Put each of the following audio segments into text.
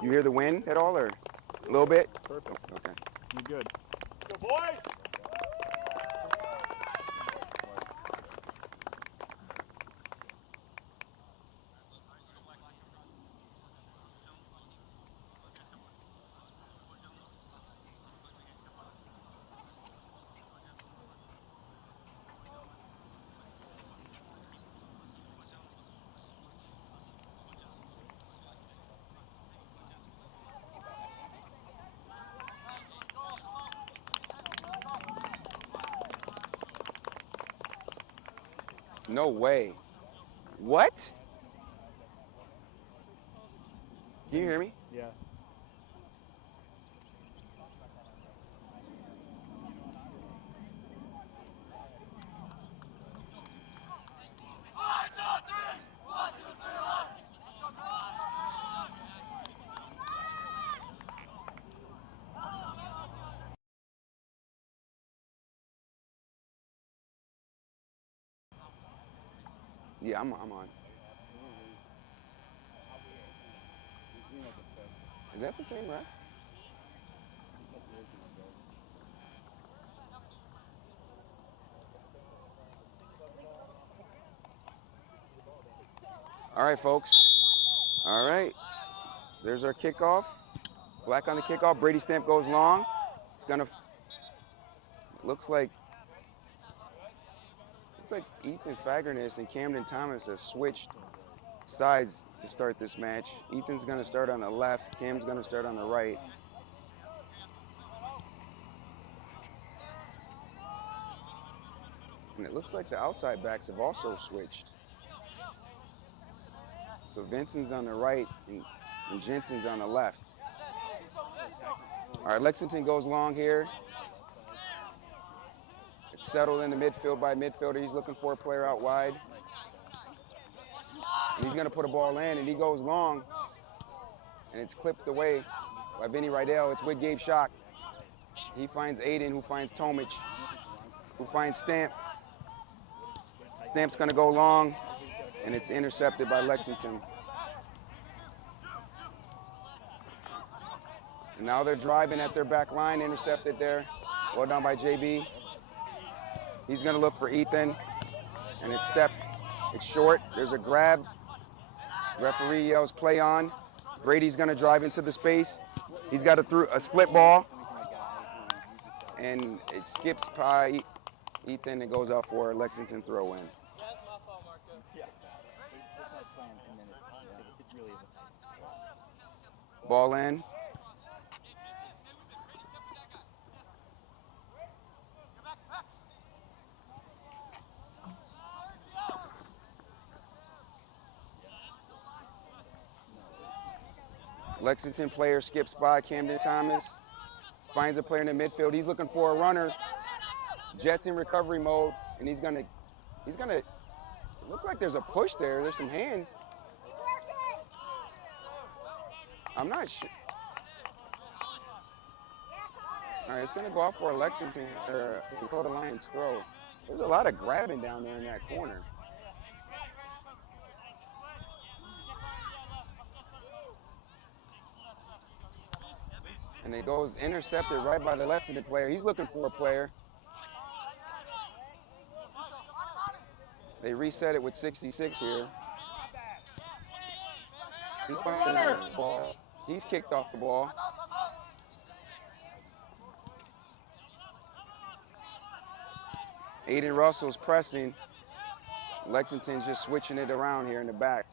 You hear the wind at all, or a little bit? Perfect. Okay. You're good. Go, boys! No way. What? Can you hear me? Yeah. Yeah, I'm on. Is that the same ref? All right, folks. All right. There's our kickoff. Black on the kickoff. Brady Stamp goes long. It's gonna. Looks like Ethan Fagerness and Camden Thomas have switched sides to start this match. Ethan's gonna start on the left. Cam's gonna start on the right. And it looks like the outside backs have also switched. So Vincent's on the right and Jensen's on the left. All right, Lexington goes long here. It's settled in the midfield by midfielder. He's looking for a player out wide. And he's gonna put a ball in, and he goes long. And it's clipped away by Vinny Rydell. It's with Gabe Schock. He finds Aiden, who finds Tomich, who finds Stamp. Stamp's gonna go long, and it's intercepted by Lexington. And now they're driving at their back line, intercepted there. Well done by JB. He's gonna look for Ethan, and it's stepped. It's short. There's a grab. Referee yells play on. Brady's gonna drive into the space. He's got a split ball, and it skips by Ethan and goes out for a Lexington throw in. Ball in. Lexington player skips by Camden Thomas, finds a player in the midfield. He's looking for a runner. Jets in recovery mode, and he's gonna look like there's a push there. There's some hands. I'm not sure. All right, it's gonna go out for a Lexington or Dakota Lions throw. There's a lot of grabbing down there in that corner. And it goes intercepted right by the Lexington player. He's looking for a player. They reset it with 66 here. He's kicked off the ball. Aiden Russell's pressing. Lexington's just switching it around here in the back.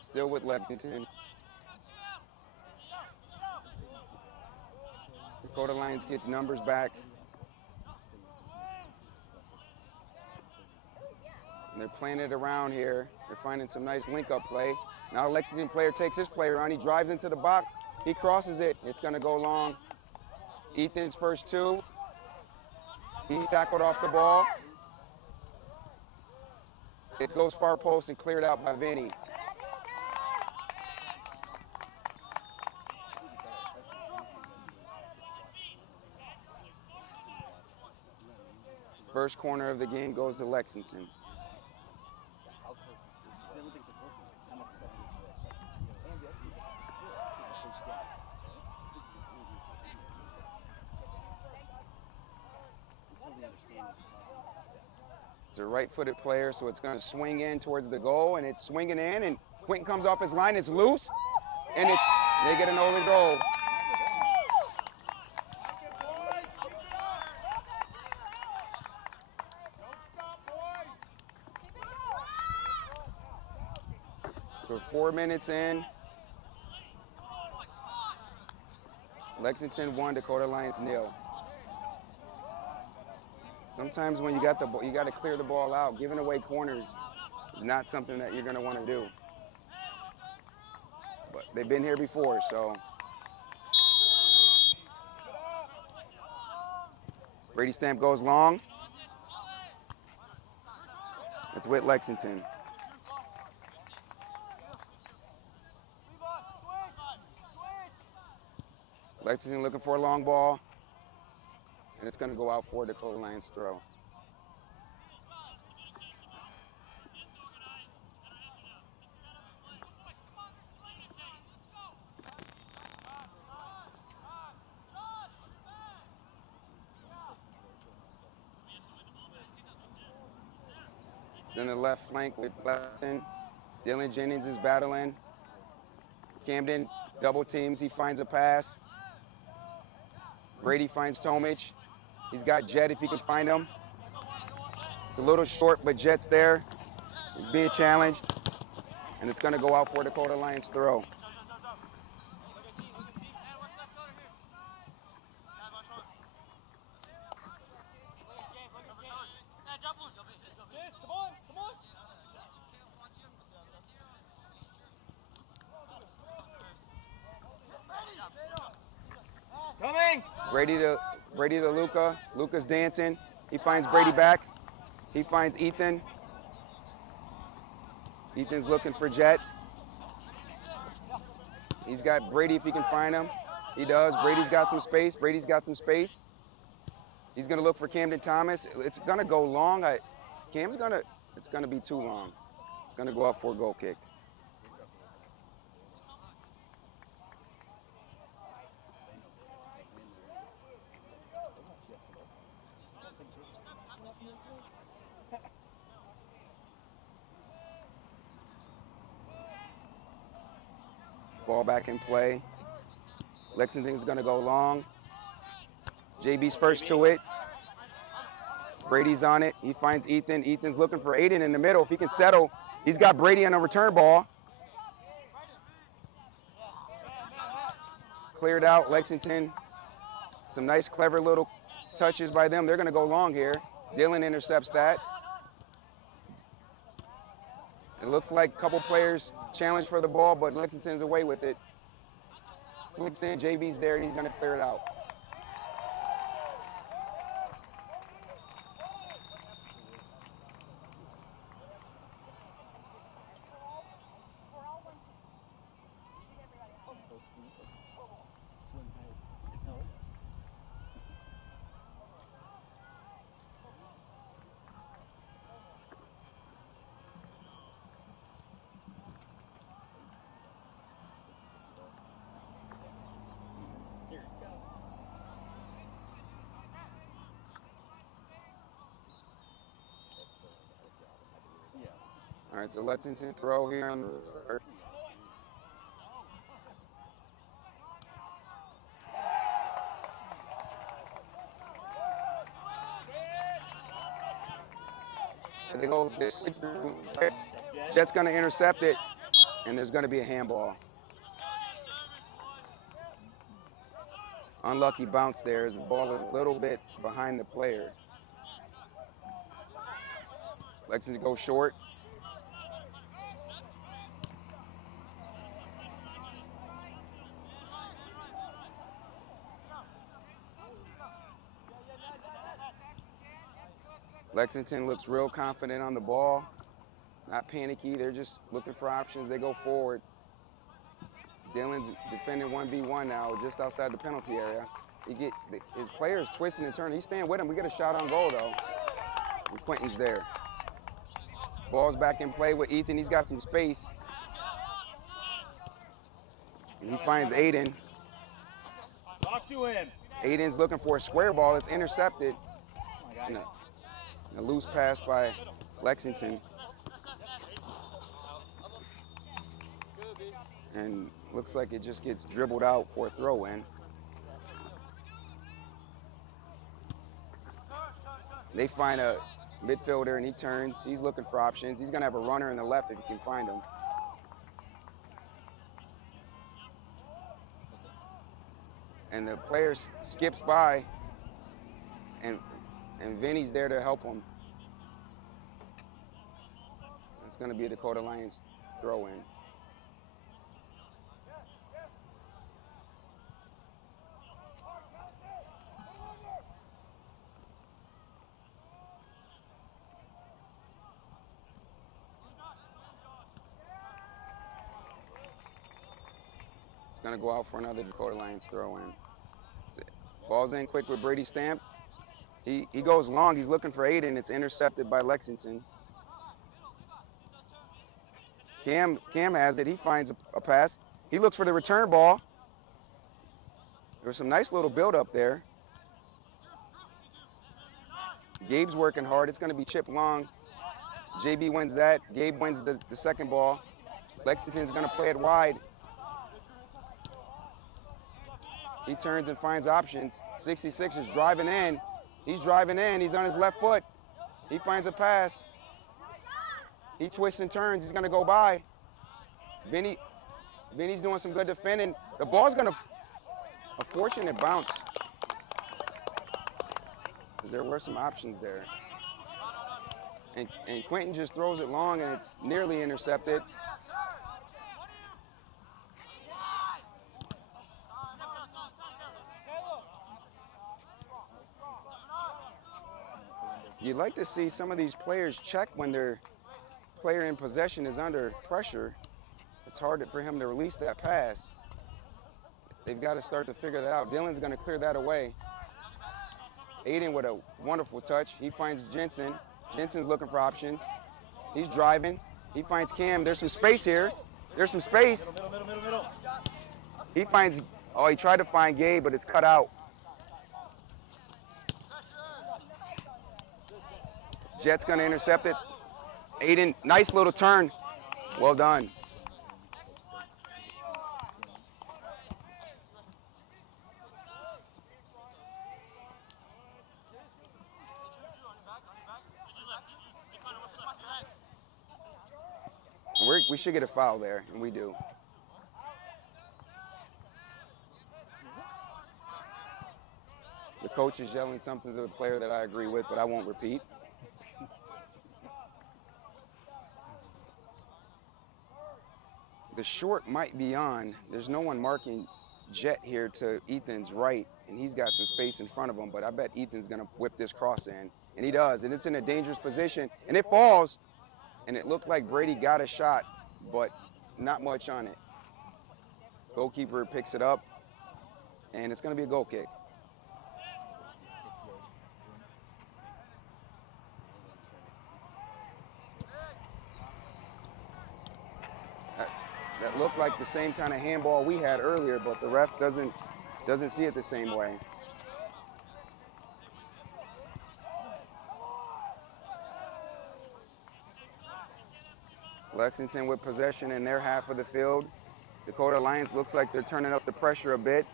Still with Lexington. Dakota Lions gets numbers back. And they're playing it around here. They're finding some nice link-up play. Now a Lexington player takes his player on. He drives into the box. He crosses it. It's going to go long. Ethan's first two. He tackled off the ball. It goes far post and cleared out by Vinny. First corner of the game goes to Lexington. It's a right-footed player, so it's going to swing in towards the goal, and it's swinging in, and Quentin comes off his line. It's loose, and they get an early goal. So 4 minutes in, Lexington 1, Dakota Lions 0. Sometimes when you got the ball, you got to clear the ball out. Giving away corners is not something that you're going to want to do. But they've been here before, so. Brady Stamp goes long. It's with Lexington. Lexington looking for a long ball, and it's going to go out for Dakota Lions throw. It's in the left flank with Lexington. Dylan Jennings is battling. Camden double teams. He finds a pass. Brady finds Tomich. He's got Jet if he can find him. It's a little short, but Jet's there. He's being challenged. And it's going to go out for Dakota Lions throw. Coming! Brady to Luca. Luca's dancing. He finds Brady back. He finds Ethan. Ethan's looking for Jet. He's got Brady if he can find him. He does. Brady's got some space. Brady's got some space. He's going to look for Camden Thomas. It's going to go long. It's going to be too long. It's going to go up for a goal kick. Ball back in play. Lexington's going to go long. JB's first to it. Brady's on it. He finds Ethan. Ethan's looking for Aiden in the middle. If he can settle, he's got Brady on a return ball. Cleared out. Lexington. Some nice, clever little touches by them. They're going to go long here. Dylan intercepts that. It looks like a couple players challenged for the ball, but Lexington's away with it. Flicks in, JB's there, and he's going to clear it out. All right, so Lexington throw here on the reserve. They go. Jet's going to intercept it, and there's going to be a handball. Unlucky bounce there as the ball is a little bit behind the player. Lexington goes short. Lexington looks real confident on the ball, not panicky. They're just looking for options. They go forward. Dylan's defending 1v1 now, just outside the penalty area. His player's twisting and turning. He's staying with him. We get a shot on goal, though. And Quentin's there. Ball's back in play with Ethan. He's got some space. And he finds Aiden. Talk to him. Aiden's looking for a square ball. It's intercepted. And a loose pass by Lexington. And looks like it just gets dribbled out for a throw in. They find a midfielder and he turns. He's looking for options. He's going to have a runner in the left if he can find him. And the player skips by, and Vinny's there to help him. It's going to be a Dakota Lions throw in. It's going to go out for another Dakota Lions throw in. Ball's in quick with Brady Stamp. He goes long. He's looking for Aiden. It's intercepted by Lexington. Cam has it. He finds a pass. He looks for the return ball. There was some nice little build up there. Gabe's working hard. It's going to be chipped long. JB wins that. Gabe wins the second ball. Lexington's going to play it wide. He turns and finds options. 66 is driving in. He's driving in. He's on his left foot. He finds a pass. He twists and turns. He's going to go by. Vinny's doing some good defending. The ball's going to a fortunate bounce. There were some options there. And Quentin just throws it long and it's nearly intercepted. You'd like to see some of these players check when their player in possession is under pressure. It's hard for him to release that pass. They've got to start to figure that out. Dylan's going to clear that away. Aiden with a wonderful touch. He finds Jensen. Jensen's looking for options. He's driving. He finds Cam. There's some space here. There's some space. Middle. He finds, he tried to find Gabe, but it's cut out. Jet's going to intercept it. Aiden, nice little turn. Well done. We should get a foul there, and we do. The coach is yelling something to the player that I agree with, but I won't repeat. The short might be on. There's no one marking Jet here to Ethan's right, and he's got some space in front of him, but I bet Ethan's going to whip this cross in, and he does, and it's in a dangerous position, and it falls, and it looked like Brady got a shot, but not much on it. Goalkeeper picks it up, and it's going to be a goal kick. That looked like the same kind of handball we had earlier, but the ref doesn't see it the same way. Lexington with possession in their half of the field. Dakota Lions looks like they're turning up the pressure a bit.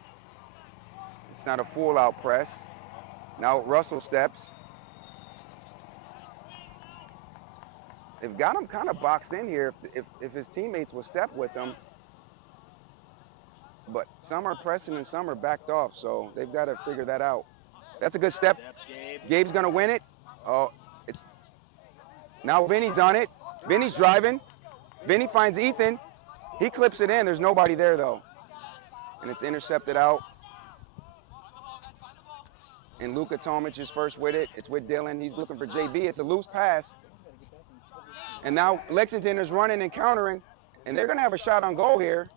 It's not a full out press. Now Russell steps. They've got him kind of boxed in here if his teammates will step with him. But some are pressing and some are backed off, so they've got to figure that out. That's a good step. Gabe's going to win it. Oh, it's now Vinny's on it. Vinny's driving. Vinny finds Ethan. He clips it in. There's nobody there, though. And it's intercepted out. And Luka Tomic is first with it. It's with Dylan. He's looking for JB. It's a loose pass. And now Lexington is running and countering, and they're going to have a shot on goal here.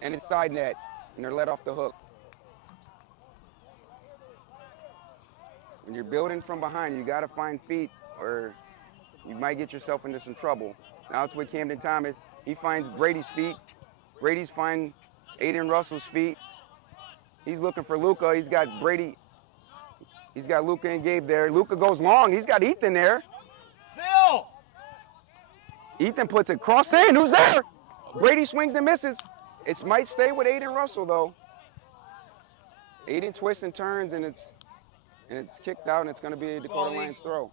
And it's side net, and they're let off the hook. When you're building from behind, you got to find feet, or you might get yourself into some trouble. Now it's with Camden Thomas. He finds Brady's feet. Brady's finding Aiden Russell's feet. He's looking for Luka. He's got Brady. He's got Luca and Gabe there. Luca goes long. He's got Ethan there. Phil! Ethan puts it cross in. Who's there? Brady swings and misses. It might stay with Aiden Russell, though. Aiden twists and turns, and it's kicked out, and it's going to be a Dakota Lions throw.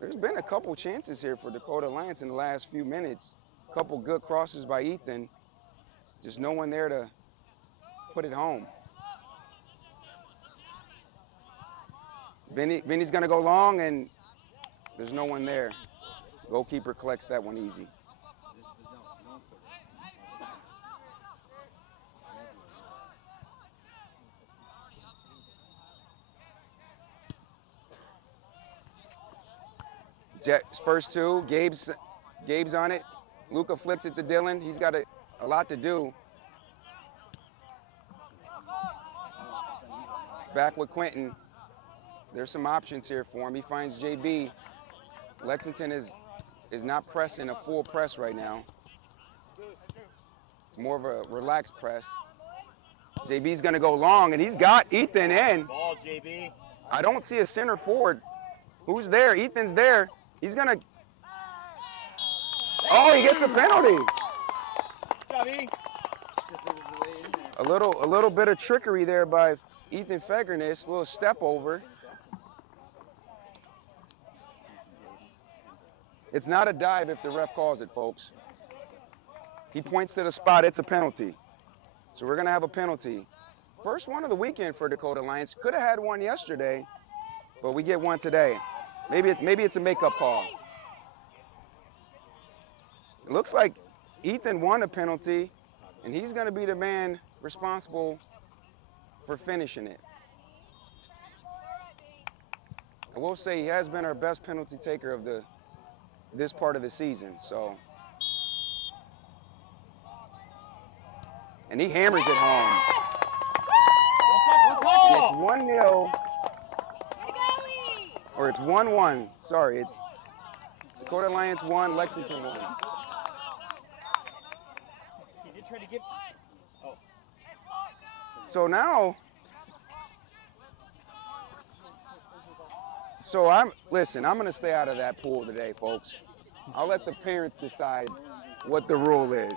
There's been a couple chances here for Dakota Lions in the last few minutes. A couple good crosses by Ethan. Just no one there to put it home. Vinny's going to go long, and there's no one there. Goalkeeper collects that one easy. Jets first two. Gabe's on it. Luca flips it to Dylan. He's got a lot to do. It's back with Quentin. There's some options here for him. He finds JB. Lexington is not pressing a full press right now. It's more of a relaxed press. JB's going to go long, and he's got Ethan in. Ball, JB. I don't see a center forward. Who's there? Ethan's there. He's going to... Oh, he gets a penalty. A little bit of trickery there by Ethan Fegerness. A little step over. It's not a dive if the ref calls it, folks. He points to the spot. It's a penalty. So we're going to have a penalty. First one of the weekend for Dakota Lions. Could have had one yesterday, but we get one today. Maybe it's a makeup call. It looks like Ethan won a penalty, and he's going to be the man responsible for finishing it. I will say he has been our best penalty taker of this part of the season, so. And he hammers it home. It's 1-0. Or it's 1-1. Sorry, it's Dakota Lions 1, Lexington 1. He did try to give. Oh. So now, I'm going to stay out of that pool today, folks. I'll let the parents decide what the rule is.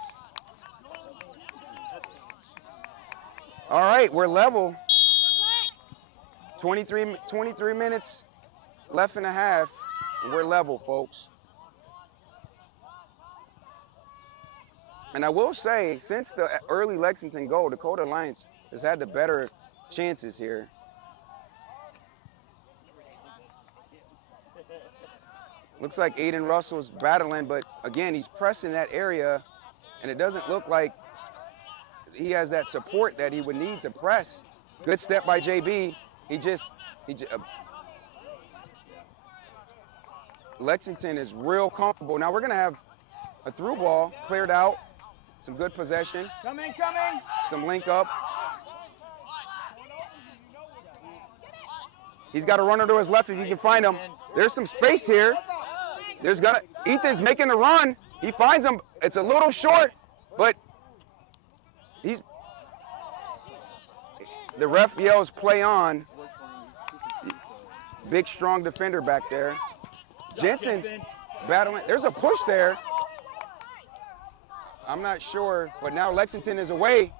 All right, we're level. 23 minutes left and a half, and we're level, folks. And I will say, since the early Lexington goal, Dakota Lions has had the better chances here. Looks like Aiden Russell's battling, but again, he's pressing that area, and it doesn't look like he has that support that he would need to press. Good step by JB. Lexington is real comfortable. Now we're going to have a through ball cleared out. Some good possession. Coming. Some link up. He's got a runner to his left if you can find him. There's some space here. Ethan's making the run. He finds him. It's a little short, but the ref yells play on. Big, strong defender back there. Jensen's battling. There's a push there. I'm not sure, but now Lexington is away.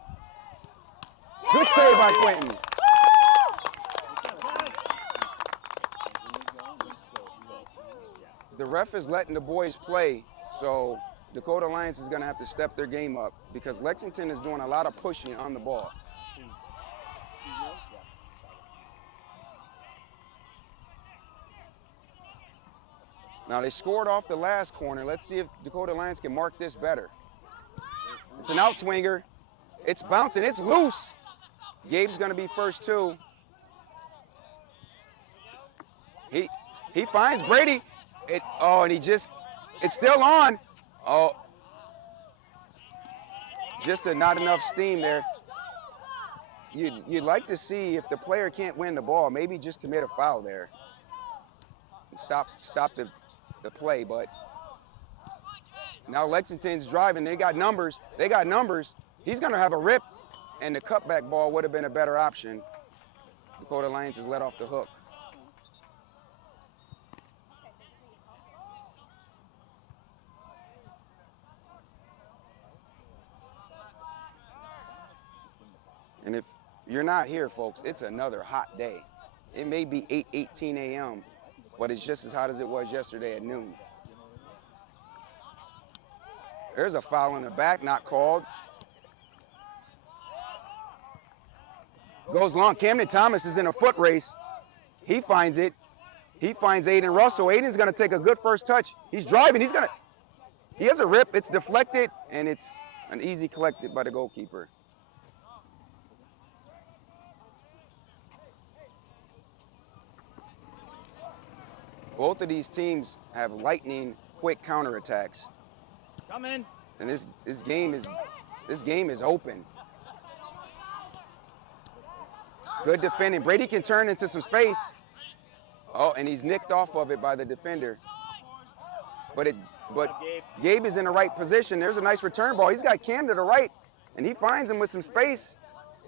Good save by Quentin. The ref is letting the boys play, so Dakota Lions is going to have to step their game up because Lexington is doing a lot of pushing on the ball. Now they scored off the last corner. Let's see if Dakota Lions can mark this better. It's an outswinger. It's bouncing. It's loose. Gabe's going to be first too. He finds Brady. And it's still on. Oh, just not enough steam there. You'd like to see if the player can't win the ball, maybe just commit a foul there. And stop the play, but now Lexington's driving. They got numbers. He's going to have a rip, and the cutback ball would have been a better option. Dakota Lions is let off the hook. And if you're not here, folks, it's another hot day. It may be 8:18 a.m., but it's just as hot as it was yesterday at noon. There's a foul in the back, not called. Goes long. Camden Thomas is in a foot race. He finds it. He finds Aiden Russell. Aiden's going to take a good first touch. He's driving. He has a rip. It's deflected, and it's an easy collected by the goalkeeper. Both of these teams have lightning quick counterattacks. Come in. And this game is open. Good defending. Brady can turn into some space. Oh, and he's nicked off of it by the defender. But Gabe is in the right position. There's a nice return ball. He's got Cam to the right, and he finds him with some space.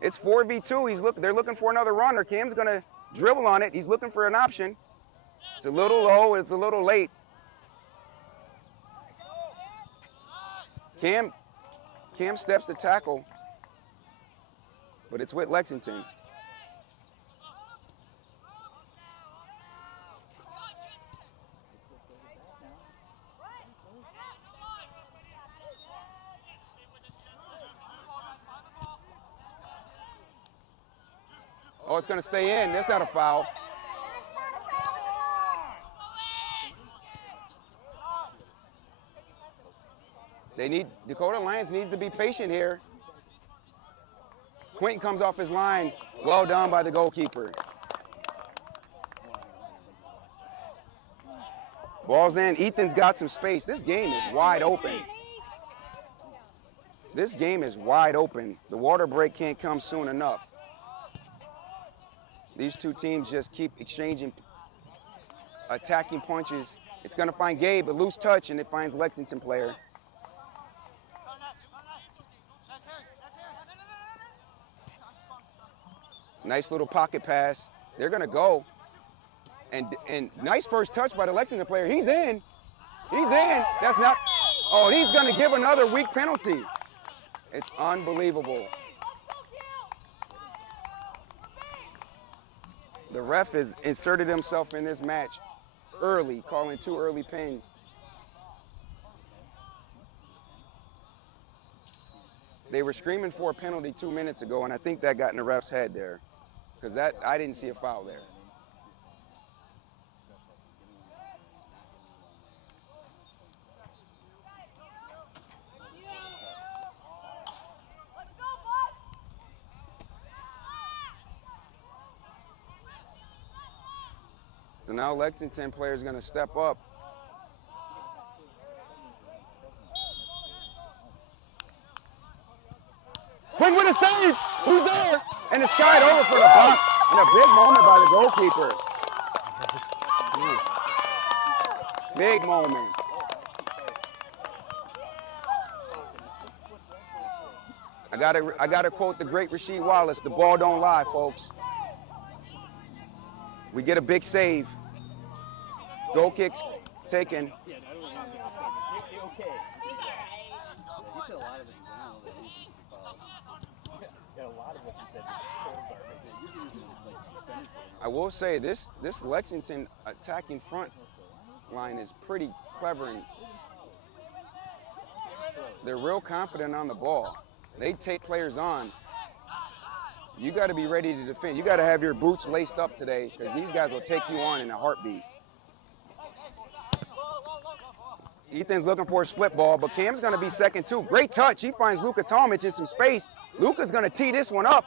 It's 4v2. They're looking for another runner. Cam's gonna dribble on it. He's looking for an option. It's a little low. It's a little late. Cam steps to tackle, but it's with Lexington. Oh, it's going to stay in. That's not a foul. Dakota Lions needs to be patient here. Quentin comes off his line. Well done by the goalkeeper. Ball's in. Ethan's got some space. This game is wide open. This game is wide open. The water break can't come soon enough. These two teams just keep exchanging attacking punches. It's going to find Gabe, a loose touch, and it finds Lexington player. Nice little pocket pass. They're going to go. And nice first touch by the Lexington player. He's in. He's in. That's not. Oh, he's going to give another weak penalty. It's unbelievable. The ref has inserted himself in this match early, calling 2 early pins. They were screaming for a penalty 2 minutes ago, and I think that got in the ref's head there, because I didn't see a foul there. So now Lexington player is going to step up. Quinn with a save. Who's there? And it's skied over for the block. And a big moment by the goalkeeper. Big moment. I gotta quote the great Rasheed Wallace. The ball don't lie, folks. We get a big save. Goal kicks taken. I will say this Lexington attacking front line is pretty clever. And they're real confident on the ball. They take players on. You got to be ready to defend. You got to have your boots laced up today, because these guys will take you on in a heartbeat. Ethan's looking for a split ball, but Cam's going to be second too. Great touch. He finds Luka Tomic in some space. Luka's going to tee this one up.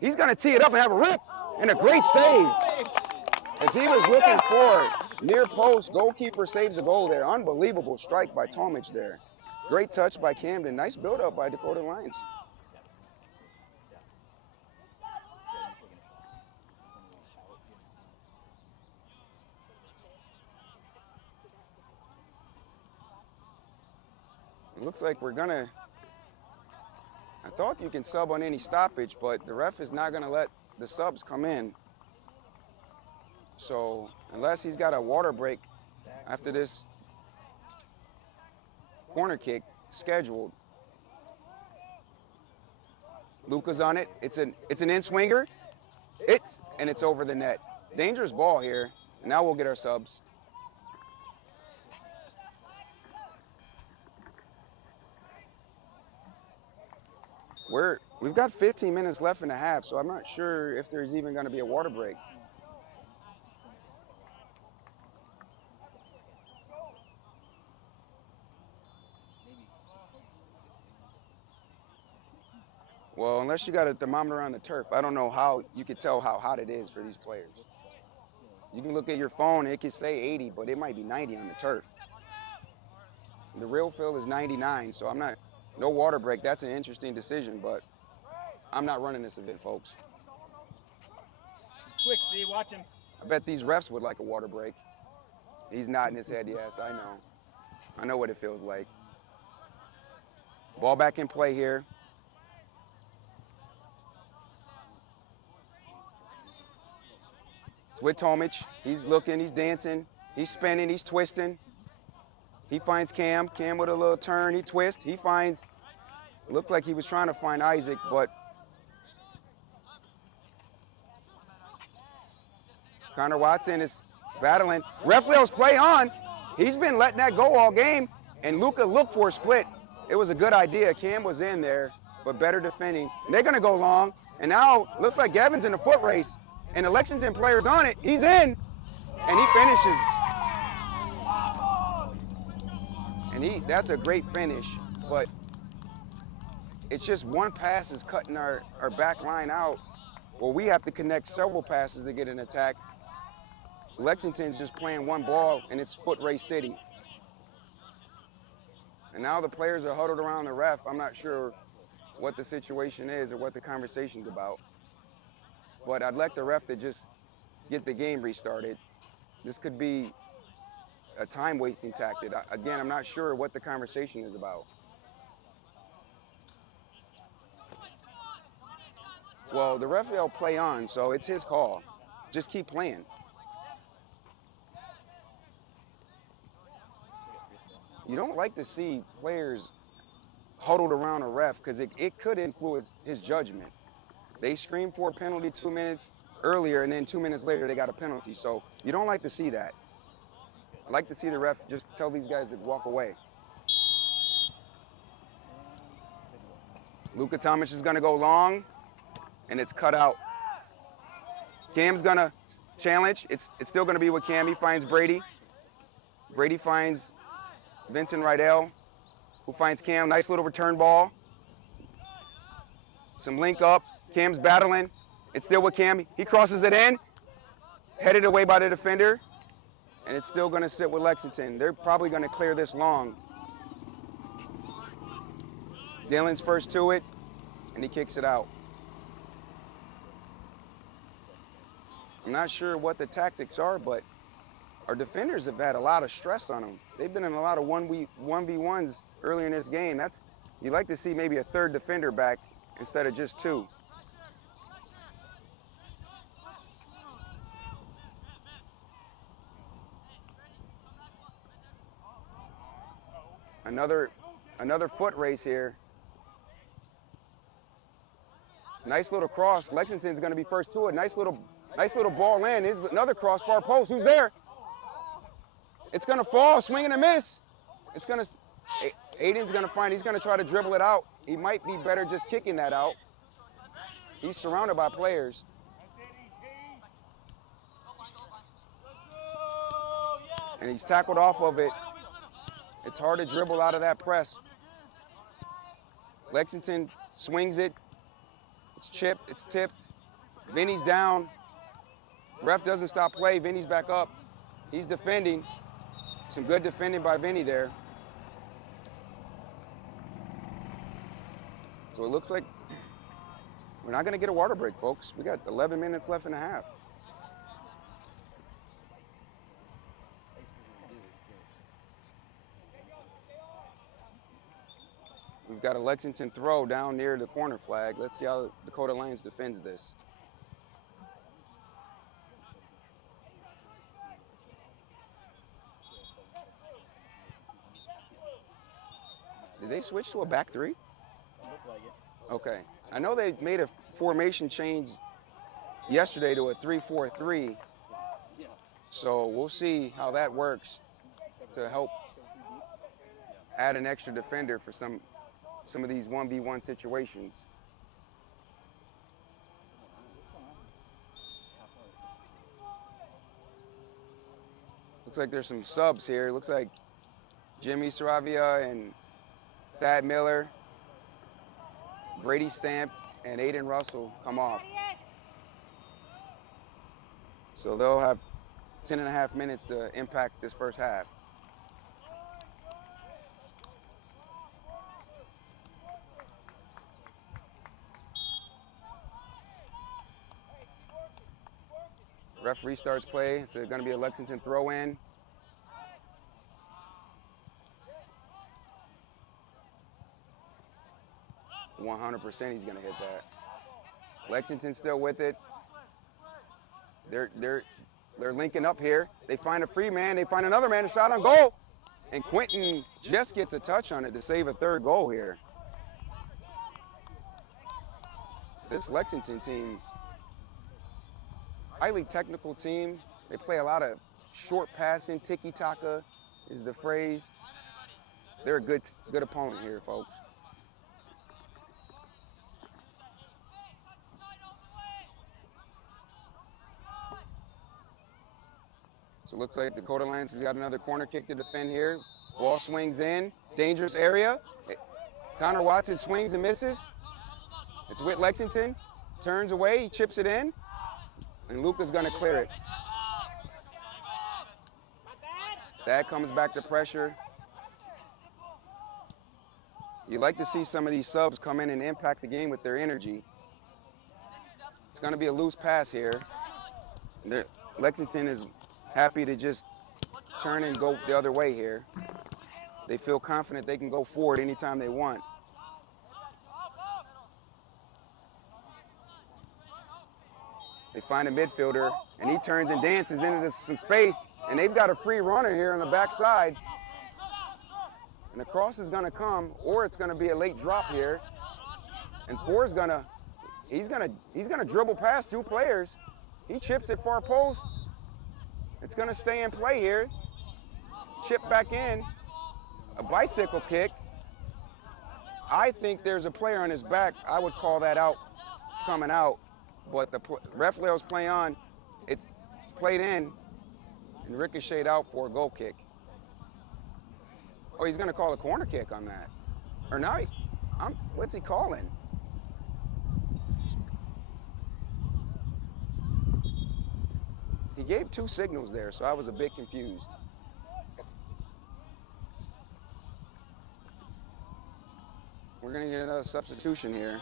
He's going to tee it up and have a rip, and a great save. As he was looking for it, near post, goalkeeper saves a goal there. Unbelievable strike by Tomic there. Great touch by Camden. Nice build-up by Dakota Lions. It looks like we're gonna, I thought you can sub on any stoppage, but the ref is not gonna let the subs come in. So unless he's got a water break after this corner kick scheduled. Luka's on it. It's an in-swinger. And it's over the net. Dangerous ball here. And now we'll get our subs. We've got 15 minutes left in the half, so I'm not sure if there's even going to be a water break. Well, unless you got a thermometer on the turf, I don't know how you could tell how hot it is for these players. You can look at your phone, it could say 80, but it might be 90 on the turf. The real field is 99, so no water break. That's an interesting decision, but I'm not running this event, folks. He's quick, see, watch him. I bet these refs would like a water break. He's nodding his head, yes, I know. I know what it feels like. Ball back in play here. It's with Tomic. He's looking, he's dancing, he's spinning, he's twisting. He finds Cam. Cam with a little turn, he twists, he finds, looks like he was trying to find Isaac, but Connor Watson is battling. Raphael's play on. He's been letting that go all game, and Luka looked for a split. It was a good idea. Cam was in there, but better defending. And they're going to go long, and now looks like Gavin's in a foot race, and the Lexington player's on it. He's in, and he finishes. And that's a great finish, but it's just one pass is cutting our back line out. Well, we have to connect several passes to get an attack. Lexington's just playing one ball, and it's foot race city. And now the players are huddled around the ref. I'm not sure what the situation is or what the conversation's about. But I'd like the ref to just get the game restarted. This could be a time-wasting tactic. Again, I'm not sure what the conversation is about. Well, the ref will play on, so it's his call. Just keep playing. You don't like to see players huddled around a ref because it could influence his judgment. They screamed for a penalty 2 minutes earlier, and then 2 minutes later they got a penalty. So you don't like to see that. I like to see the ref just tell these guys to walk away. Luka Tomic is going to go long, and it's cut out. Cam's going to challenge. It's still going to be with Cam. He finds Brady. Brady finds Vincent Rydell, who finds Cam. Nice little return ball. Some link up. Cam's battling. It's still with Cam. He crosses it in. Headed away by the defender. And it's still going to sit with Lexington. They're probably going to clear this long. Dylan's first to it, and he kicks it out. I'm not sure what the tactics are, but our defenders have had a lot of stress on them. They've been in a lot of 1v1s earlier in this game. You'd like to see maybe a third defender back instead of just two. Another foot race here. Nice little cross. Lexington's going to be first to it. Nice little ball in. Here's another cross far post. Who's there? It's going to fall, swing and a miss. Aiden's going to find, he's going to try to dribble it out. He might be better just kicking that out. He's surrounded by players. And he's tackled off of it. It's hard to dribble out of that press. Lexington swings it. It's chipped, it's tipped. Vinny's down. Ref doesn't stop play. Vinny's back up. He's defending. Some good defending by Vinny there. So it looks like we're not going to get a water break, folks. We got 11 minutes left in the half. We've got a Lexington throw down near the corner flag. Let's see how Dakota Lions defends this. Did they switch to a back three? Looked like it. Okay. I know they made a formation change yesterday to a 3-4-3. Yeah. So we'll see how that works to help add an extra defender for some of these 1v1 situations. Looks like there's some subs here. Looks like Jimmy Saravia and Thad Miller, Brady Stamp, and Aiden Russell come off. So they'll have 10.5 minutes to impact this first half. Referee starts play. It's going to be a Lexington throw-in. "100% he's going to hit that. Lexington's still with it. They're linking up here. They find a free man. They find another man. A shot on goal. And Quentin just gets a touch on it to save a third goal here. This Lexington team, highly technical team. They play a lot of short passing. Tiki-taka is the phrase. They're a good opponent here, folks. So it looks like Dakota Lance has got another corner kick to defend here. Ball swings in. Dangerous area. Connor Watson swings and misses. It's with Lexington. Turns away. He chips it in. And Luca's going to clear it. That comes back to pressure. You like to see some of these subs come in and impact the game with their energy. It's going to be a loose pass here. Lexington is happy to just turn and go the other way here. They feel confident they can go forward anytime they want. They find a midfielder, and he turns and dances into some space, and they've got a free runner here on the backside. And the cross is going to come, or it's going to be a late drop here. And Ford's he's gonna dribble past two players. He chips it far post. It's going to stay in play here. Chip back in. A bicycle kick. I think there's a player on his back. I would call that out, coming out. But the ref was playing on. It's played in and ricocheted out for a goal kick. Oh, he's going to call a corner kick on that. Or now what's he calling? He gave two signals there, so I was a bit confused. We're going to get another substitution here.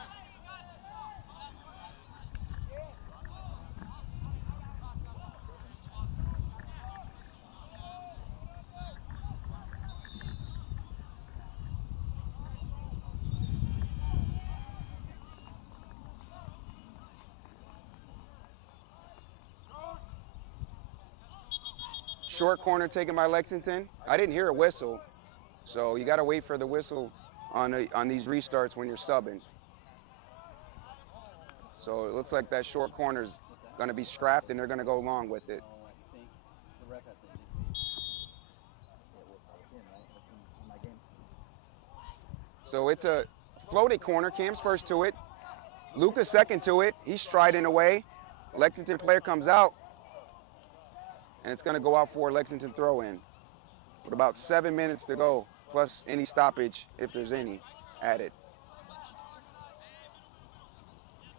Short corner taken by Lexington. I didn't hear a whistle, so you got to wait for the whistle on these restarts when you're subbing. So it looks like that short corner is going to be scrapped, and they're going to go along with it. So it's a floated corner. Cam's first to it. Luca's second to it. He's striding away. Lexington player comes out. And it's going to go out for a Lexington throw-in with about 7 minutes to go, plus any stoppage, if there's any, added.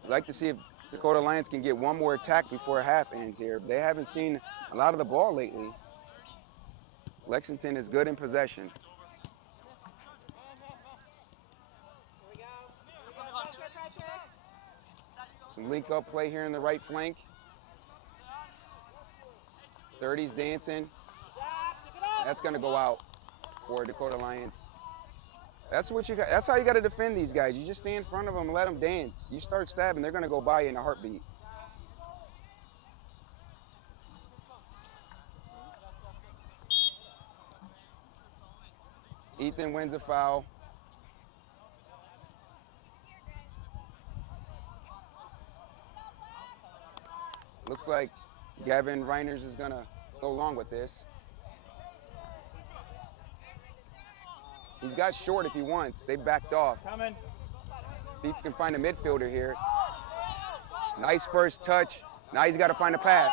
I'd like to see if Dakota Lions can get one more attack before half ends here. They haven't seen a lot of the ball lately. Lexington is good in possession. Some link-up play here in the right flank. 30's dancing. That's going to go out for Dakota Lions. That's what you got. That's how you got to defend these guys. You just stay in front of them and let them dance. You start stabbing, they're going to go by you in a heartbeat. Ethan wins a foul. looks like Gavin Reiners is going to go along with this. He's got short if he wants. They backed off. Coming. He can find a midfielder here. Nice first touch. Now he's got to find a pass.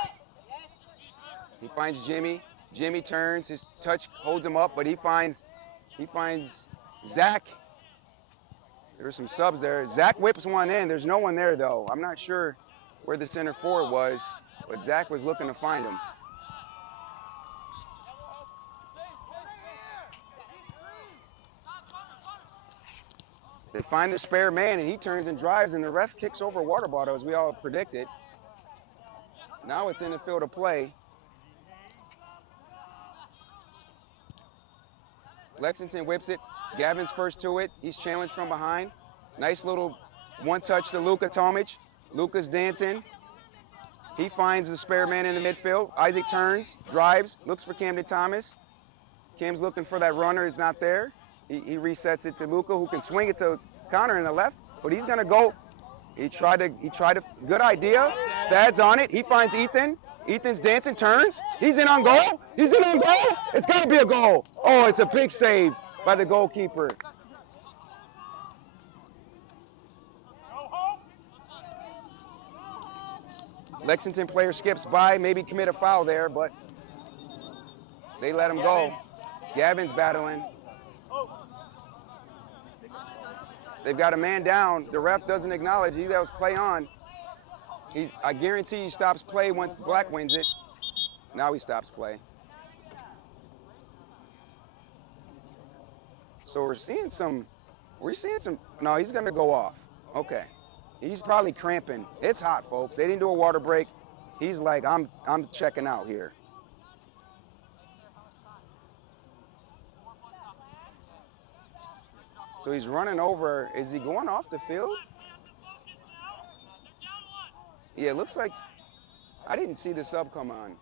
He finds Jimmy. Jimmy turns. His touch holds him up, but he finds Zach. There's some subs there. Zach whips one in. There's no one there, though. I'm not sure where the center forward was, but Zach was looking to find him. They find the spare man, and he turns and drives, and the ref kicks over a water bottle, as we all predicted. Now it's in the field of play. Lexington whips it. Gavin's first to it. He's challenged from behind. Nice little one touch to Luka Tomic. Luka's dancing. He finds the spare man in the midfield. Isaac turns, drives, looks for Camden Thomas. Cam's looking for that runner. Is not there. He resets it to Luka, who can swing it to Connor in the left, but he's gonna go. He tried to, good idea. Thad's on it. He finds Ethan. Ethan's dancing, turns. He's in on goal. He's in on goal. It's gotta be a goal. Oh, it's a big save by the goalkeeper. Lexington player skips by, maybe commit a foul there, but they let him go. Gavin's battling. They've got a man down. The ref doesn't acknowledge. He yells play on. I guarantee he stops play once Black wins it. Now he stops play. So we're seeing some, no, he's gonna go off. Okay. He's probably cramping. It's hot, folks. They didn't do a water break. He's like, I'm checking out here. So he's running over. Is he going off the field? Yeah, it looks like I didn't see the sub come on.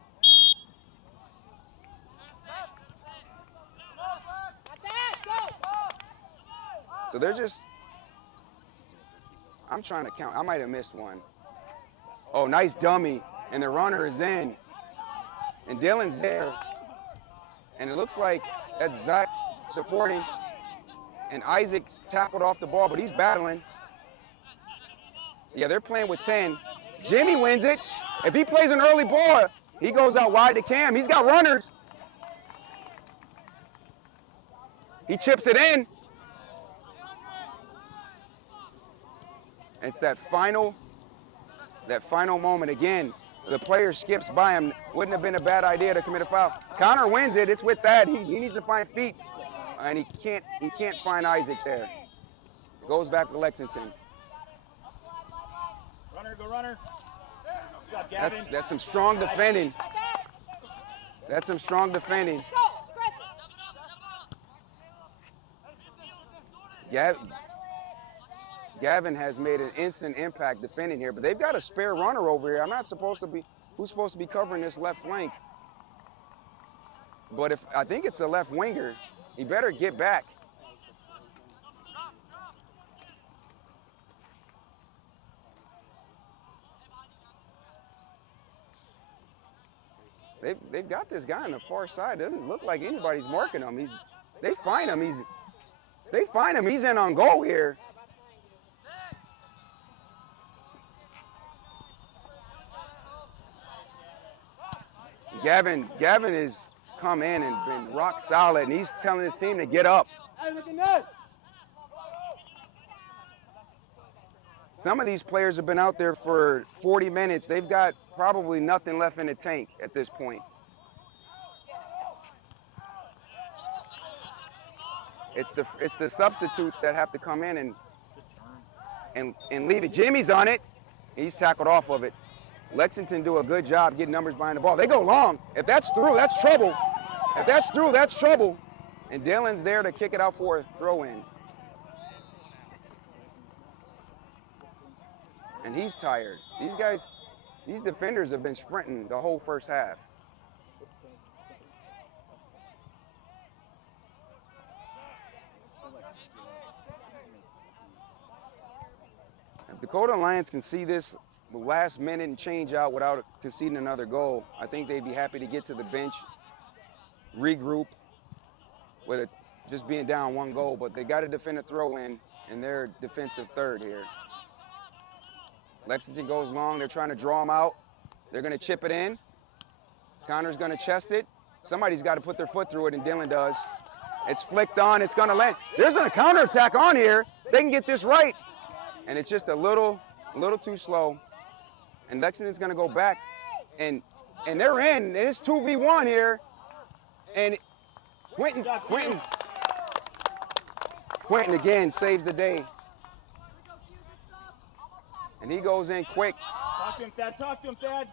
So they're just, I'm trying to count. I might have missed one. Oh, nice dummy. And the runner is in. And Dylan's there. And it looks like that's Zach supporting. And Isaac's tackled off the ball, but he's battling. Yeah, they're playing with 10. Jimmy wins it. If he plays an early ball, he goes out wide to Cam. He's got runners. He chips it in. It's that final moment. Again, the player skips by him. Wouldn't have been a bad idea to commit a foul. Connor wins it. It's with that. He needs to find feet. And he can't find Isaac there. Goes back to Lexington. Runner, go runner. Good job, Gavin. That's some strong defending. That's some strong defending. Gavin has made an instant impact defending here, but they've got a spare runner over here. I'm not supposed to be, who's supposed to be covering this left flank? But I think it's the left winger. He better get back. They've got this guy on the far side. Doesn't look like anybody's marking him. They find him. He's in on goal here. Gavin has come in and been rock solid, and he's telling his team to get up. Some of these players have been out there for 40 minutes. They've got probably nothing left in the tank at this point. It's the substitutes that have to come in and leave it. Jimmy's on it. He's tackled off of it. Lexington do a good job getting numbers behind the ball. They go long. If that's through, that's trouble. If that's through, that's trouble. And Dylan's there to kick it out for a throw-in. And he's tired. These defenders have been sprinting the whole first half. If Dakota Lions can see this the last minute and change out without conceding another goal. I think they'd be happy to get to the bench, regroup with it just being down 1 goal, but they got to defend a throw in their defensive third here. Lexington goes long. They're trying to draw them out. They're going to chip it in. Connor's going to chest it. Somebody's got to put their foot through it, and Dylan does. It's flicked on. It's going to land. There's a counterattack on here. They can get this right. And it's just a little too slow. And Lexington's going to go back. And they're in. It's 2v1 here. And Quentin again saves the day. And he goes in quick. Talk to him, Thad. Talk to him, Thad.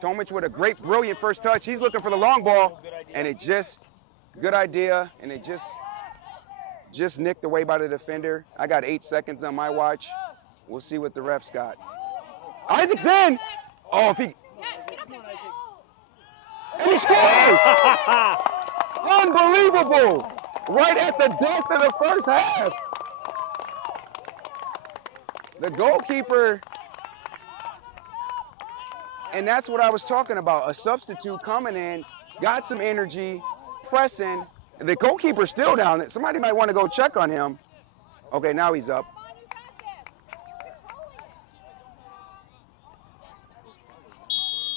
Tomic with a great, brilliant first touch. He's looking for the long ball. And it just, good idea. And it just nicked away by the defender. I got 8 seconds on my watch. We'll see what the refs got. Isaac's in. Oh, if he. And he scores! Unbelievable! Right at the death of the first half. The goalkeeper, and that's what I was talking about. A substitute coming in, got some energy, pressing. And the goalkeeper's still down. Somebody might want to go check on him. Okay, now he's up.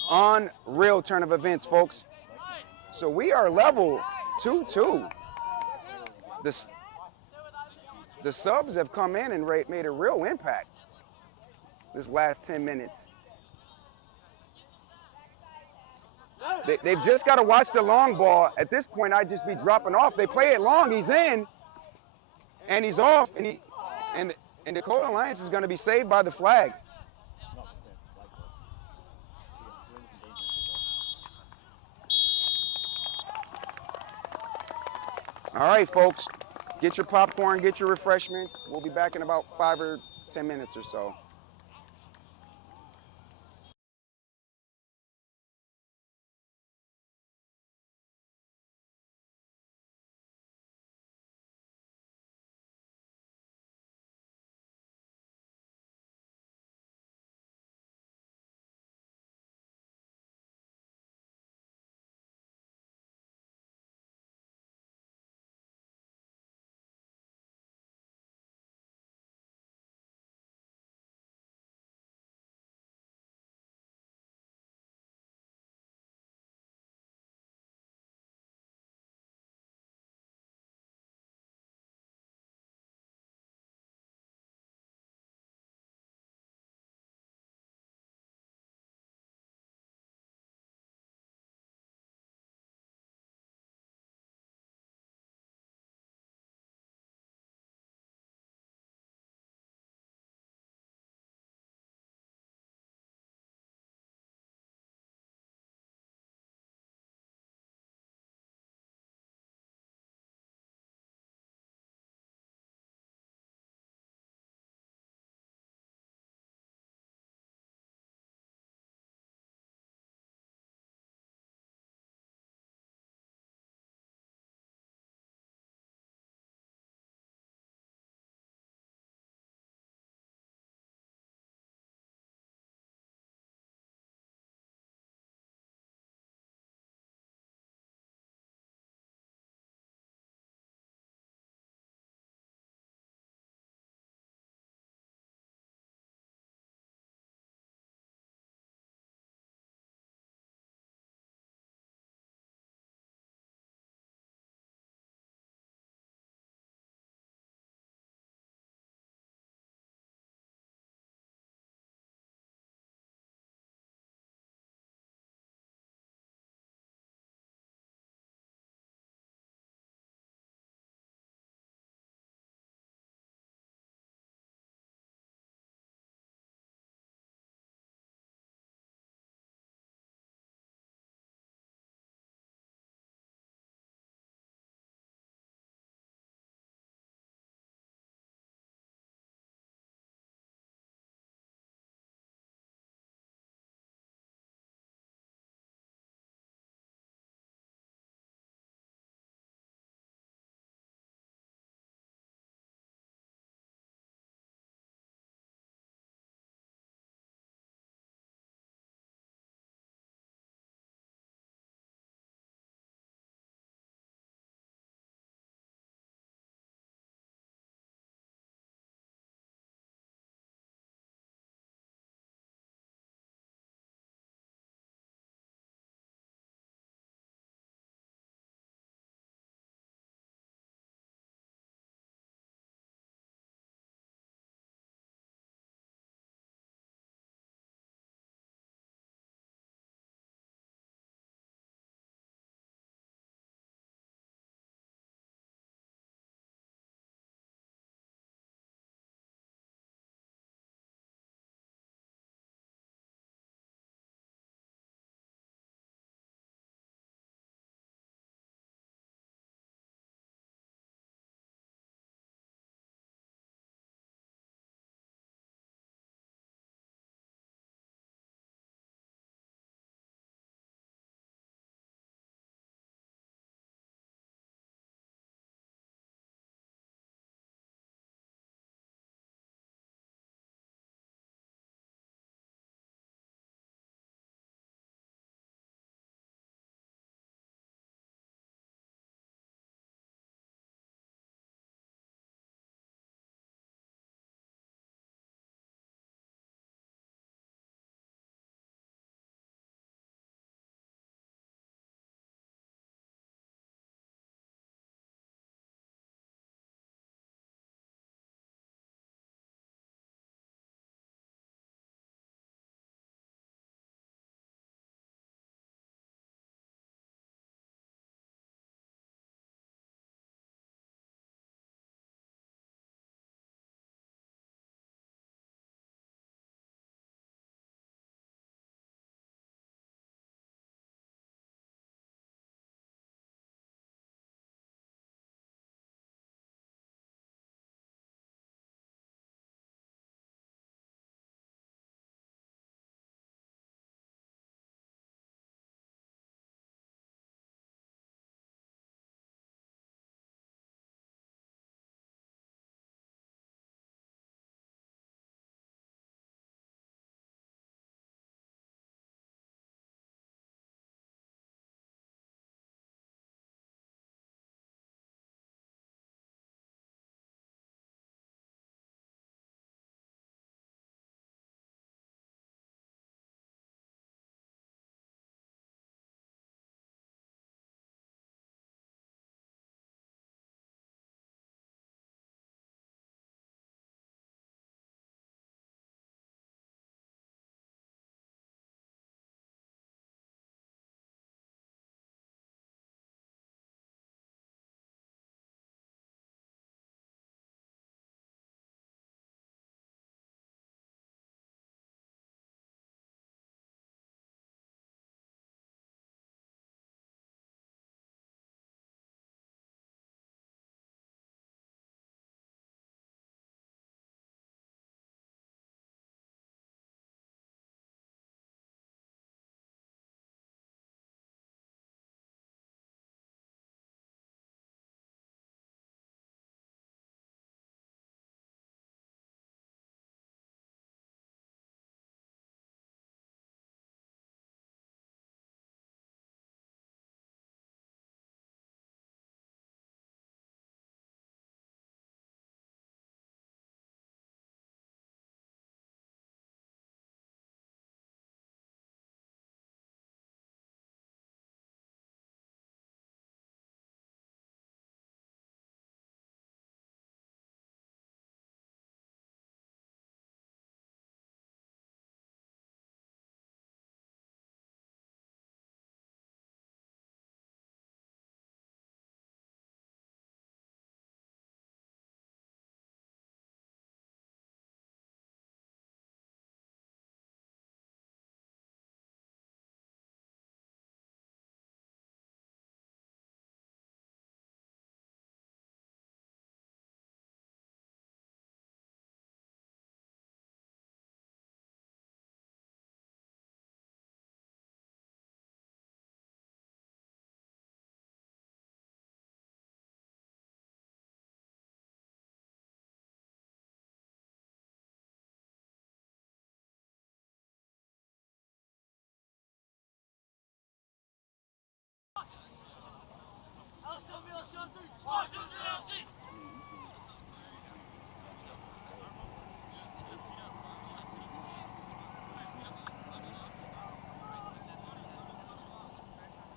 Unreal turn of events, folks. So we are level 2-2. The subs have come in and made a real impact this last 10 minutes. They've just got to watch the long ball. At this point, I'd just be dropping off. They play it long. He's in, and he's off, and Dakota Alliance is going to be saved by the flag. All right, folks, get your popcorn, get your refreshments. We'll be back in about 5 or 10 minutes or so.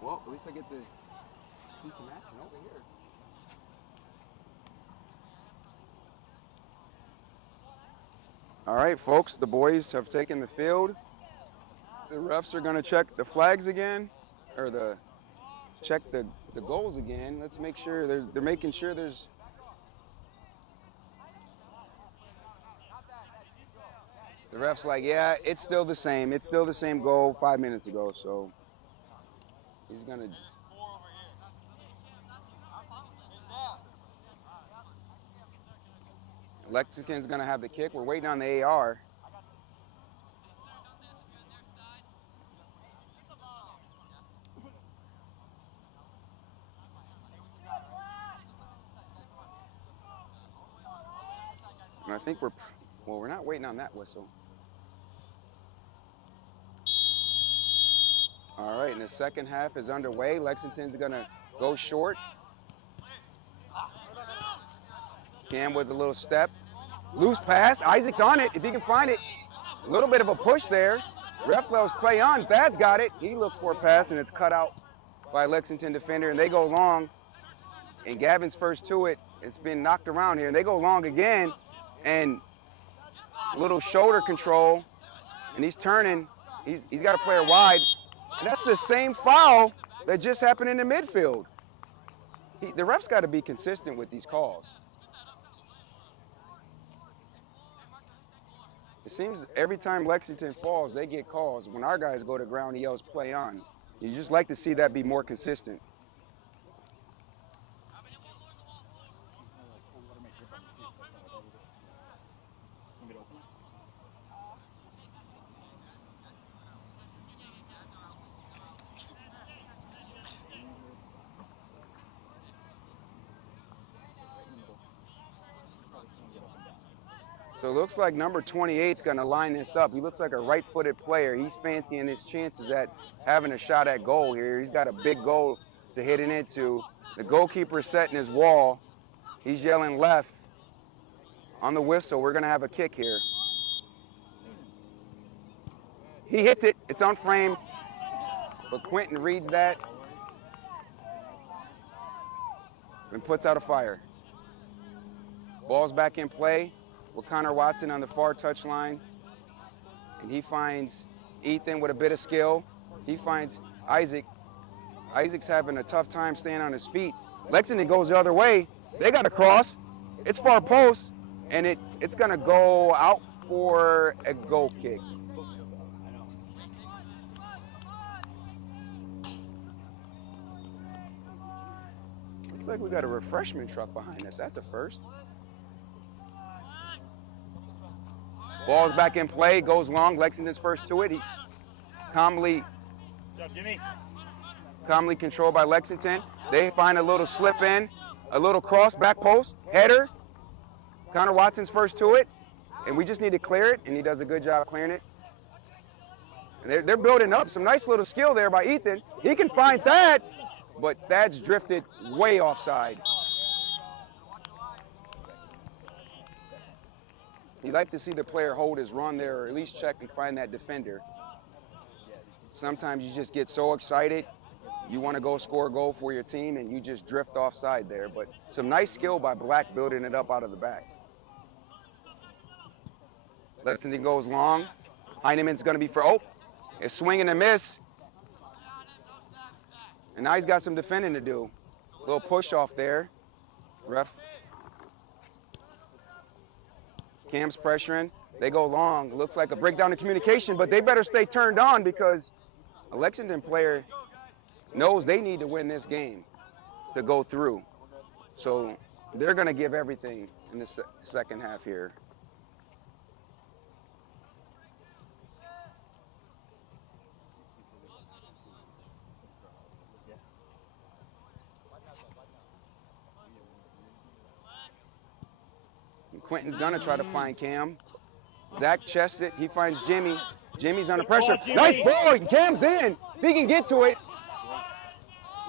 Well, at least I get to see some action over here. All right, folks, the boys have taken the field. The refs are going to check the flags again, or check the goals again. Let's make sure they're making sure there's. The ref's like, yeah, it's still the same. It's still the same goal 5 minutes ago. So he's going to. Lexington's going to have the kick. We're waiting on the AR. And I think we're not waiting on that whistle. All right, and the second half is underway. Lexington's going to go short. Cam with a little step. Loose pass. Isaac's on it if he can find it. A little bit of a push there. Ref allows play on. Thad's got it. He looks for a pass, and it's cut out by Lexington defender, and they go long. And Gavin's first to it. It's been knocked around here, and they go long again. And a little shoulder control, and he's turning. He's got a player wide. And that's the same foul that just happened in the midfield. The ref's got to be consistent with these calls. It seems every time Lexington falls, they get calls. When our guys go to ground, he yells, play on. You just like to see that be more consistent. So it looks like number 28 is going to line this up. He looks like a right-footed player. He's fancying his chances at having a shot at goal here. He's got a big goal to hit it into. The goalkeeper is setting his wall. He's yelling left on the whistle. We're going to have a kick here. He hits it. It's on frame. But Quentin reads that and puts out a fire. Ball's back in play with Connor Watson on the far touchline. And he finds Ethan with a bit of skill. He finds Isaac. Isaac's having a tough time staying on his feet. Lexington goes the other way. They got a cross. It's far post, and it's going to go out for a goal kick. Looks like we got a refreshment truck behind us. That's a first. Ball's back in play, goes long. Lexington's first to it. He's calmly controlled by Lexington. They find a little slip in, a little cross, back post, header. Connor Watson's first to it, and we just need to clear it, and he does a good job clearing it. And they're building up some nice little skill there by Ethan. He can find Thad, but Thad's drifted way offside. You like to see the player hold his run there, or at least check and find that defender. Sometimes you just get so excited, you want to go score a goal for your team, and you just drift offside there. But some nice skill by Black building it up out of the back. Lexington goes long. Heineman's going to be for, a swing and a miss. And now he's got some defending to do. A little push off there. Ref. Cam's pressuring. They go long. Looks like a breakdown in communication, but they better stay turned on because a Lexington player knows they need to win this game to go through. So they're going to give everything in the second half here. Quentin's gonna try to find Cam. Zach chests it. He finds Jimmy. Jimmy's under pressure. Nice ball. Cam's in. He can get to it.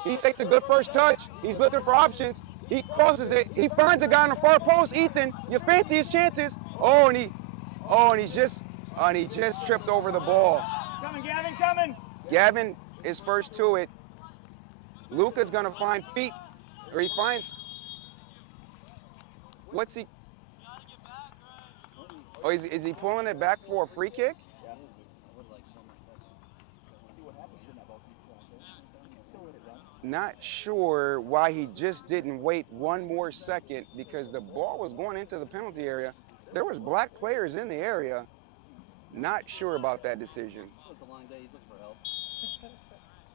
He takes a good first touch. He's looking for options. He crosses it. He finds a guy on the far post. Ethan, you fancy his chances. And he just tripped over the ball. Coming, Gavin, coming. Gavin is first to it. Luca's gonna find feet, or he finds. What's he? Oh, is he pulling it back for a free kick? Not sure why he just didn't wait one more second, because the ball was going into the penalty area. There was black players in the area. Not sure about that decision. It's a long day. He's looking for help.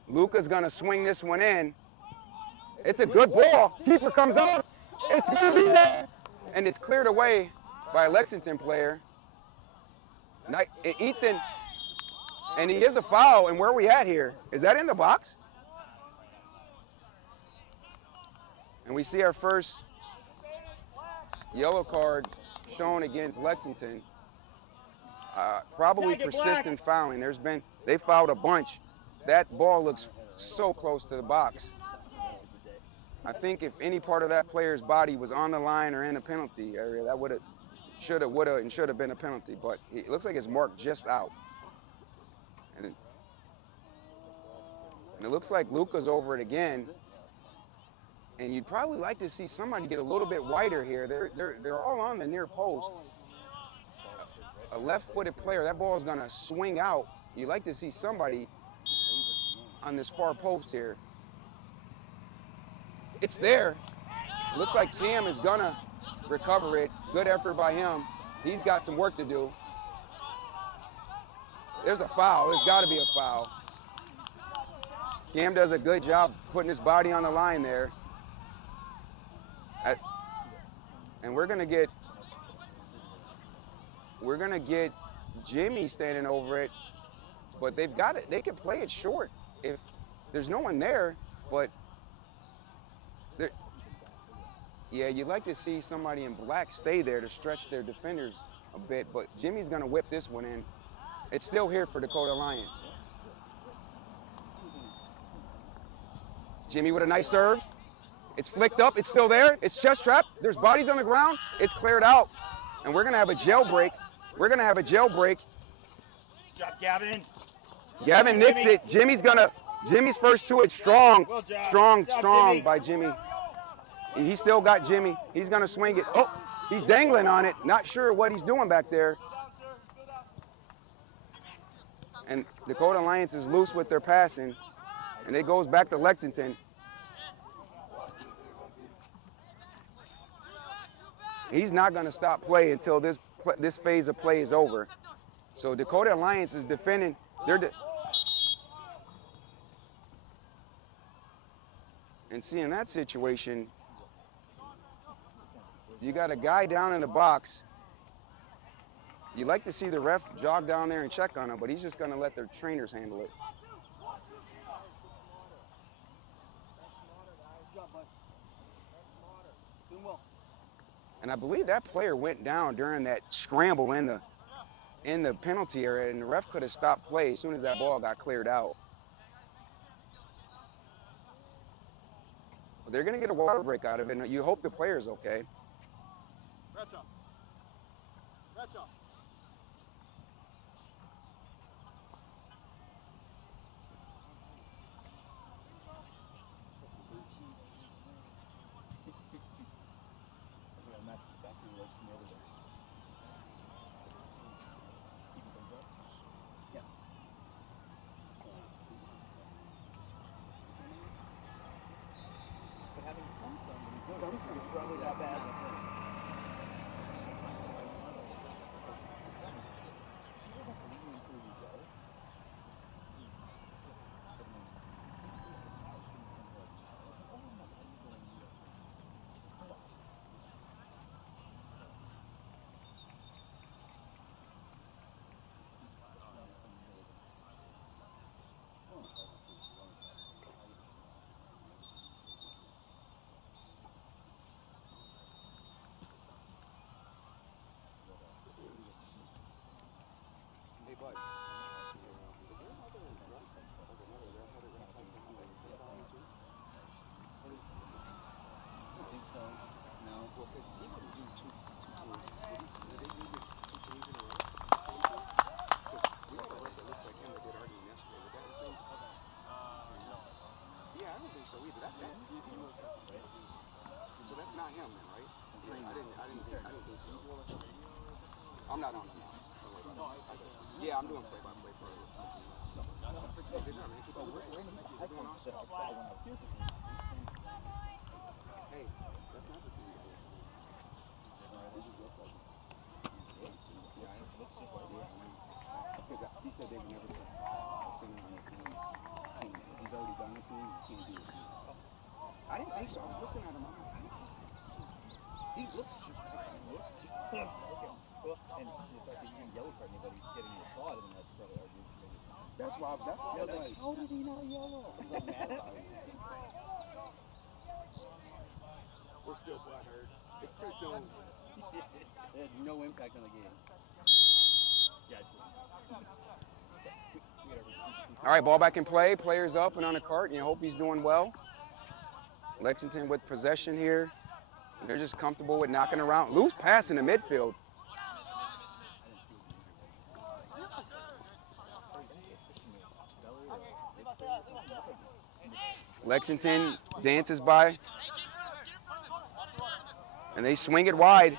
Luca's gonna swing this one in. It's a good ball. Keeper comes out. It's gonna be there, and it's cleared away by a Lexington player. Ethan, and he is a foul. And where are we at here? Is that in the box? And we see our first yellow card shown against Lexington. Probably persistent fouling. They fouled a bunch. That ball looks so close to the box. I think if any part of that player's body was on the line or in a penalty area, that should have been a penalty. But it looks like it's marked just out. And it looks like Luca's over it again. And you'd probably like to see somebody get a little bit wider here. They're all on the near post. A left-footed player, that ball is going to swing out. You'd like to see somebody on this far post here. It's there. Looks like Cam is going to recover it. Good effort by him. He's got some work to do. There's a foul. There's got to be a foul. Cam does a good job putting his body on the line there. And we're gonna get Jimmy standing over it, but they've got it. They can play it short if there's no one there. But yeah, you'd like to see somebody in black stay there to stretch their defenders a bit. But Jimmy's gonna whip this one in. It's still here for Dakota Lions. Jimmy with a nice serve. It's flicked up. It's still there. It's chest trapped. There's bodies on the ground. It's cleared out. And we're going to have a jailbreak. Job, Gavin. Gavin nicks it. Jimmy's first to it. Strong by Jimmy. He's still got Jimmy. He's going to swing it. Oh, he's dangling on it. Not sure what he's doing back there. And Dakota Lions is loose with their passing. And it goes back to Lexington. He's not going to stop play until this phase of play is over. So Dakota Alliance is defending. And see, in that situation, you got a guy down in the box. You like to see the ref jog down there and check on him, but he's just going to let their trainers handle it. And I believe that player went down during that scramble in the penalty area, and the ref could have stopped play as soon as that ball got cleared out. But they're going to get a water break out of it, and you hope the player's okay. Probably not bad. so either. So that's not him, then, right? I didn't think so. I'm not on it now. Don't worry about it. Yeah, I'm doing play-by-play for it. Good job, man. Keep on working. You're doing awesome. Hey, that's not the same guy. He said they would never put a center on the same team. He's already done the team. He can't do it. I didn't think so. I was looking at him. I'm like, I don't know if this is him. He looks just like him. Okay. Well, and the fact that you didn't yellow card anybody getting your thought, and that's probably argued for me. That's why I was like, how did he not yellow? I'm like mad about it. We're still butthurt. It's too soon. It had no impact on the game. Yeah. All right, ball back in play. Players up and on the cart, and you hope he's doing well. Lexington with possession here. They're just comfortable with knocking around. Loose pass in the midfield. Lexington dances by. And they swing it wide.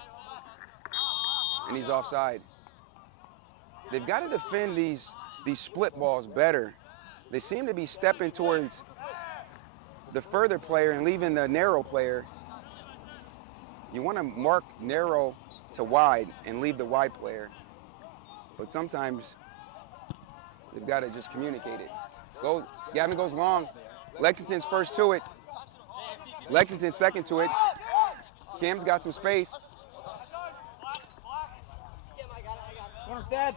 And he's offside. They've got to defend these split balls better. They seem to be stepping towards the further player and leaving the narrow player. You want to mark narrow to wide and leave the wide player. But sometimes they've got to just communicate it. Gavin goes long. Lexington's first to it. Lexington second to it. Cam's got some space. Corner, Thad.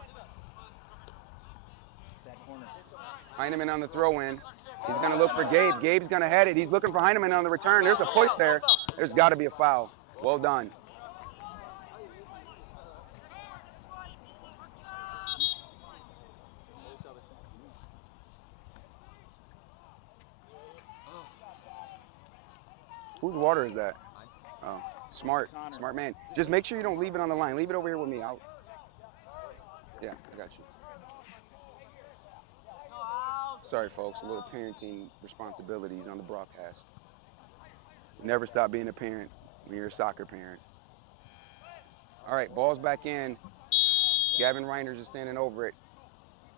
Heineman on the throw-in. He's going to look for Gabe. Gabe's going to head it. He's looking for Heineman on the return. There's a push there. There's got to be a foul. Well done. Whose water is that? Oh, smart man. Just make sure you don't leave it on the line. Leave it over here with me. Yeah, I got you. Sorry, folks. A little parenting responsibilities on the broadcast. Never stop being a parent when you're a soccer parent. All right, ball's back in. Gavin Reiners is standing over it.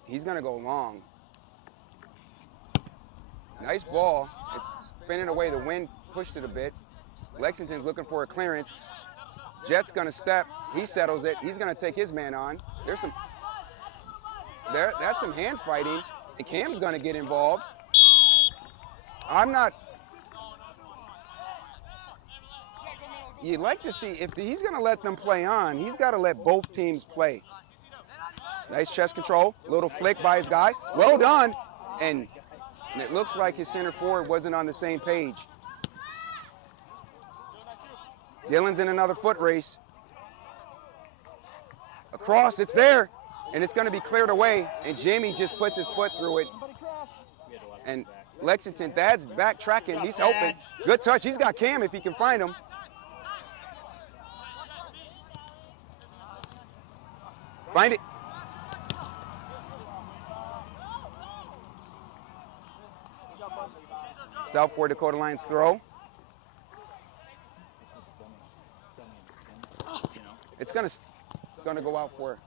He's going to go long. Nice ball. It's spinning away. The wind pushed it a bit. Lexington's looking for a clearance. Jet's going to step. He settles it. He's going to take his man on. That's some hand fighting. And Cam's going to get involved. You'd like to see, if he's going to let them play on, he's got to let both teams play. Nice chest control. Little flick by his guy. Well done. And it looks like his center forward wasn't on the same page. Dillon's in another foot race. Across, it's there. And it's going to be cleared away. And Jamie just puts his foot through it. And Lexington, Thad's backtracking. He's helping. Good touch. He's got Cam if he can find him. Find it. South Fort Dakota Lions throw. It's gonna go out for.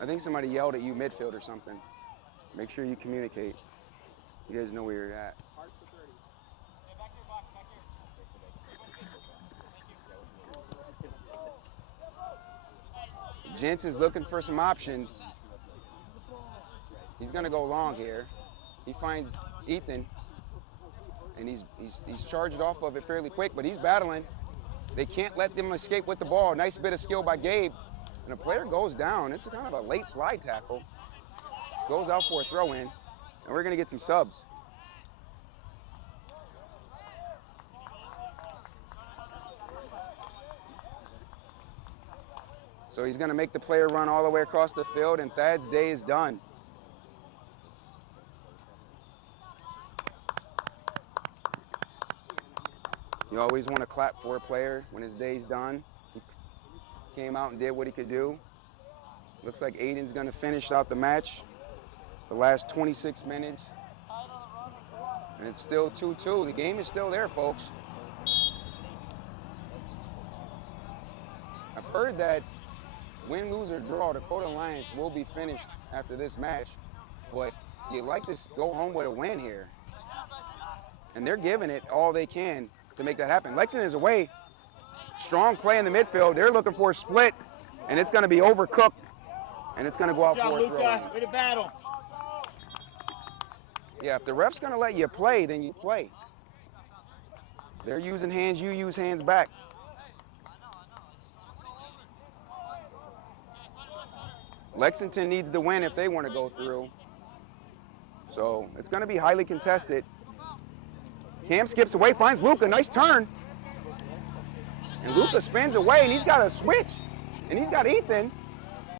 I think somebody yelled at you midfield or something. Make sure you communicate. You guys know where you're at. Jensen's looking for some options. He's gonna go long here. He finds Ethan, and he's charged off of it fairly quick, but he's battling. They can't let them escape with the ball. Nice bit of skill by Gabe. And the player goes down. It's kind of a late slide tackle. Goes out for a throw-in, and we're gonna get some subs. So he's gonna make the player run all the way across the field, and Thad's day is done. You always want to clap for a player when his day's done. He came out and did what he could do. Looks like Aiden's going to finish out the match. the last 26 minutes. And it's still 2-2. The game is still there, folks. I've heard that win, lose, or draw, Dakota Alliance will be finished after this match. But you'd like to go home with a win here. And they're giving it all they can to make that happen. Lexington is away. Strong play in the midfield. They're looking for a split, and it's going to be overcooked, and it's going to go out for a throw. Way to battle. Yeah, if the ref's going to let you play, then you play. They're using hands, you use hands back. Lexington needs the win if they want to go through. So it's going to be highly contested. Cam skips away, finds Luca, nice turn. And Luca spins away, and he's got a switch. And he's got Ethan.